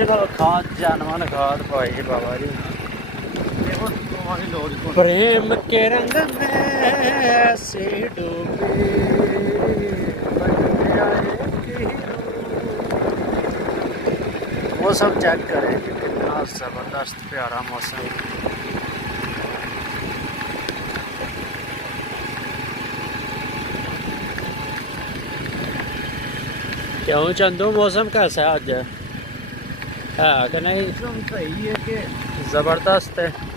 खाद जानवर खाद पाई बाबा जी। प्रेम के रंग में ऐसे डूबे मौसम चेक करें कितना ज़बरदस्त प्यारा मौसम। क्यों चंदू मौसम कैसा है आज है कि नहीं? सही है कि ज़बरदस्त है।